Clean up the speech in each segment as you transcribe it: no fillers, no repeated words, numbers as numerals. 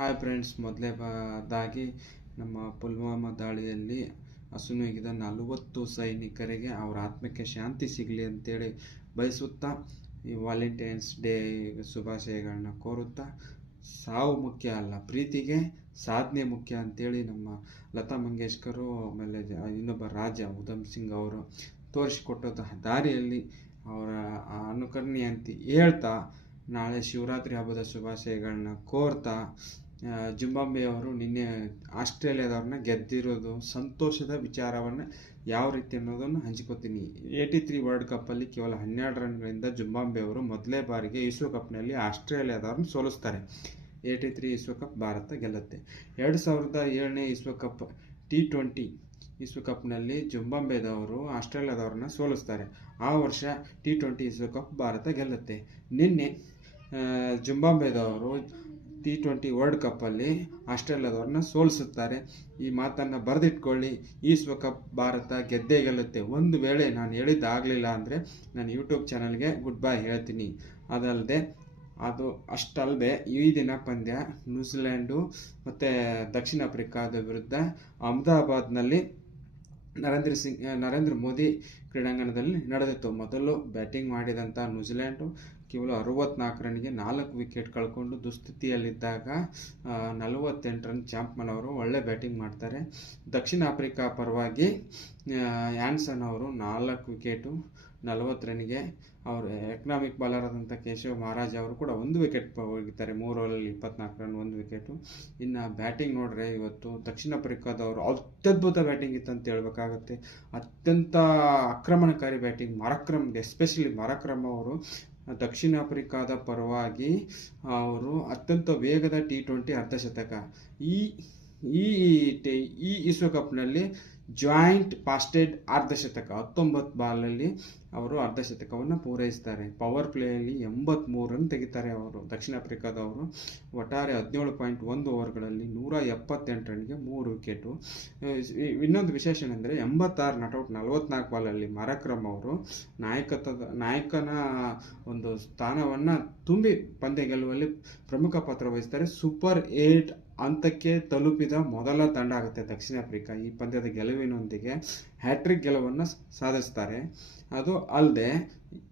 Hi friends, ಮೊದಲನೇದಾಗಿ ನಮ್ಮ ಪುಲ್ವಾಮಾ ದಾಳಿಯಲ್ಲಿ ಅಸುನೀಗಿದ 40 ಸೈನಿಕರಿಗೆ ಅವರ ಆತ್ಮಕ್ಕೆ ಶಾಂತಿ ಸಿಗಲಿ ಅಂತೇಳಿ ಬಯಸುತ್ತಾ ಈ ವ್ಯಾಲೆಂಟೈನ್ಸ್ ಡೇ ಶುಭಾಶಯಗಳನ್ನ ಕೋರುತ್ತಾ, ಸಾವು ಮುಖ್ಯ ಅಲ್ಲ, ಪ್ರೀತಿಗೆ ಸಾಧನೆ ಮುಖ್ಯ ಅಂತೇಳಿ ನಮ್ಮ ಲತಾ ಮಂಗೇಶ್ಕರು ಆಮೇಲೆ ಇನ್ನೊಬ್ಬ ರಾಜ ಉಧಮ್ ಸಿಂಗ್ ಅವರು ತೋರಿಸಿಕೊಟ್ಟದ ದಾರಿಯಲ್ಲಿ ಅವರ ಅನುಕರಣೆ ಅಂತ ಹೇಳ್ತಾ, ನಾಳೆ ಶಿವರಾತ್ರಿ ಹಬ್ಬದ ಶುಭಾಶಯಗಳನ್ನ ಕೋರ್ತಾ, ಜಿಂಬಾಬ್ವೆಯವರು ನಿನ್ನೆ ಆಸ್ಟ್ರೇಲಿಯಾದವ್ರನ್ನ ಗೆದ್ದಿರೋದು ಸಂತೋಷದ ವಿಚಾರವನ್ನು ಯಾವ ರೀತಿ ಅನ್ನೋದನ್ನು ಹಂಚ್ಕೋತೀನಿ. 83 ವರ್ಲ್ಡ್ ಕಪ್ಪಲ್ಲಿ ಕೇವಲ 12 ರನ್ಗಳಿಂದ ಜಿಂಬಾಬ್ವೆಯವರು ಮೊದಲೇ ಬಾರಿಗೆ ವಿಶ್ವಕಪ್ನಲ್ಲಿ ಆಸ್ಟ್ರೇಲಿಯಾದವ್ರನ್ನ ಸೋಲಿಸ್ತಾರೆ. 83 ವಿಶ್ವಕಪ್ ಭಾರತ ಗೆಲ್ಲುತ್ತೆ. 2007ನೇ ವಿಶ್ವಕಪ್ T20 ವಿಶ್ವಕಪ್ನಲ್ಲಿ ಜಿಂಬಾಬ್ವೆದವರು ಆಸ್ಟ್ರೇಲಿಯಾದವ್ರನ್ನ ಸೋಲಿಸ್ತಾರೆ. ಆ ವರ್ಷ T20 ವಿಶ್ವಕಪ್ ಭಾರತ ಗೆಲ್ಲುತ್ತೆ. ನಿನ್ನೆ ಜಿಂಬಾಬ್ವೆದವರು T20 ವರ್ಲ್ಡ್ ಕಪ್ಪಲ್ಲಿ ಆಸ್ಟ್ರೇಲಿಯಾದವ್ರನ್ನ ಸೋಲಿಸುತ್ತಾರೆ. ಈ ಮಾತನ್ನು ಬರೆದಿಟ್ಕೊಳ್ಳಿ. ಈ ವಿಶ್ವಕಪ್ ಭಾರತ ಗೆದ್ದೇ ಗೆಲ್ಲುತ್ತೆ. ಒಂದು ವೇಳೆ ನಾನು ಹೇಳಿದ್ದಾಗಲಿಲ್ಲ ಅಂದರೆ ನಾನು ಯೂಟ್ಯೂಬ್ ಚಾನಲ್ಗೆ ಗುಡ್ ಬೈ ಹೇಳ್ತೀನಿ. ಅದು ಅಷ್ಟಲ್ಲದೆ ಈ ದಿನ ಪಂದ್ಯ ನ್ಯೂಜಿಲೆಂಡು ಮತ್ತು ದಕ್ಷಿಣ ಆಫ್ರಿಕಾದ ವಿರುದ್ಧ ಅಹಮದಾಬಾದ್ನಲ್ಲಿ ನರೇಂದ್ರ ಮೋದಿ ಕ್ರೀಡಾಂಗಣದಲ್ಲಿ ನಡೆದಿತ್ತು. ಮೊದಲು ಬ್ಯಾಟಿಂಗ್ ಮಾಡಿದಂಥ ನ್ಯೂಜಿಲೆಂಡು ಕೇವಲ 64 ರನ್ಗೆ 4 ವಿಕೆಟ್ ಕಳ್ಕೊಂಡು ದುಸ್ಥಿತಿಯಲ್ಲಿದ್ದಾಗ 48 ರನ್ ಚಾಂಪ್ಮನ್ ಅವರು ಒಳ್ಳೆ ಬ್ಯಾಟಿಂಗ್ ಮಾಡ್ತಾರೆ. ದಕ್ಷಿಣ ಆಫ್ರಿಕಾ ಪರವಾಗಿ ಆ್ಯನ್ಸನ್ ಅವರು 4 ವಿಕೆಟು 40 ರನ್ಗೆ, ಅವರು ಎಕನಾಮಿಕ್ ಬಾಲರ್ ಆದಂಥ ಕೇಶವ್ ಮಹಾರಾಜ್ ಅವರು ಕೂಡ 1 ವಿಕೆಟ್ ಹೋಗಿದ್ದಾರೆ. 3 ಓವರಲ್ಲಿ 24 ರನ್ 1 ವಿಕೆಟು. ಇನ್ನು ಬ್ಯಾಟಿಂಗ್ ನೋಡ್ರೆ ಇವತ್ತು ದಕ್ಷಿಣ ಆಫ್ರಿಕಾದವರು ಅತ್ಯದ್ಭುತ ಬ್ಯಾಟಿಂಗ್ ಇತ್ತು ಅಂತ ಹೇಳ್ಬೇಕಾಗುತ್ತೆ. ಅತ್ಯಂತ ಆಕ್ರಮಣಕಾರಿ ಬ್ಯಾಟಿಂಗ್, ಎಸ್ಪೆಷಲಿ ಮರಕ್ರಮ್ ಅವರು ದಕ್ಷಿಣ ಆಫ್ರಿಕಾದ ಪರವಾಗಿ ಅವರು ಅತ್ಯಂತ ವೇಗದ T20 ಅರ್ಧಶತಕ. ಈ ವಿಶ್ವಕಪ್ನಲ್ಲಿ ಜಾಯಿಂಟ್ ಫಾಸ್ಟೆಡ್ ಅರ್ಧಶತಕ 19 ಬಾಲಲ್ಲಿ ಅವರು ಅರ್ಧಶತಕವನ್ನು ಪೂರೈಸ್ತಾರೆ. ಪವರ್ ಪ್ಲೇಯಲ್ಲಿ 83 ರನ್ ತೆಗಿತಾರೆ ಅವರು ದಕ್ಷಿಣ ಆಫ್ರಿಕಾದವರು. ಒಟ್ಟಾರೆ 17.1 ಓವರ್ಗಳಲ್ಲಿ 178 ರನ್ಗೆ 3 ವಿಕೆಟು. ಇನ್ನೊಂದು ವಿಶೇಷ ಅಂದರೆ 86 ನಾಟ್ಔಟ್ 44 ಬಾಲಲ್ಲಿ ಮರಕ್ರಮ್ ಅವರು ನಾಯಕನ ಒಂದು ಸ್ಥಾನವನ್ನು ತುಂಬಿ ಪಂದ್ಯ ಗೆಲ್ಲುವಲ್ಲಿ ಪ್ರಮುಖ ಪಾತ್ರ ವಹಿಸ್ತಾರೆ. ಸೂಪರ್ 8 ಹಂತಕ್ಕೆ ತಲುಪಿದ ಮೊದಲ ತಂಡ ಆಗುತ್ತೆ ದಕ್ಷಿಣ ಆಫ್ರಿಕಾ. ಈ ಪಂದ್ಯದ ಗೆಲುವಿನೊಂದಿಗೆ ಹ್ಯಾಟ್ರಿಕ್ ಗೆಲುವನ್ನು ಸಾಧಿಸ್ತಾರೆ. ಅದು ಅಲ್ಲದೆ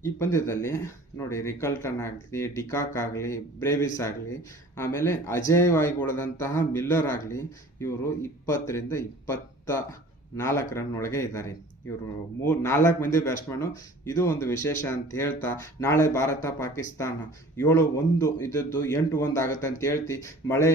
ಈ ಪಂದ್ಯದಲ್ಲಿ ನೋಡಿ, ರಿಕಲ್ಟನ್ ಆಗಲಿ, ಡಿಕಾಕ್ ಆಗಲಿ, ಬ್ರೇವಿಸ್ ಆಗಲಿ, ಆಮೇಲೆ ಅಜೇಯವಾಗಿ ಉಳಿದಂತಹ ಮಿಲ್ಲರ್ ಆಗಲಿ, ಇವರು 20 ರಿಂದ 24 ರನ್ ಒಳಗೆ ಇದ್ದಾರೆ. ಇವರು 4 ಮಂದಿ ಬ್ಯಾಟ್ಸ್ಮನ್ನು. ಇದು ಒಂದು ವಿಶೇಷ ಅಂತ ಹೇಳ್ತಾ, ನಾಳೆ ಭಾರತ ಪಾಕಿಸ್ತಾನ 7-1 ಇದ್ದದ್ದು 8-1 ಆಗುತ್ತೆ ಅಂತ ಹೇಳ್ತಿ. ಮಳೆ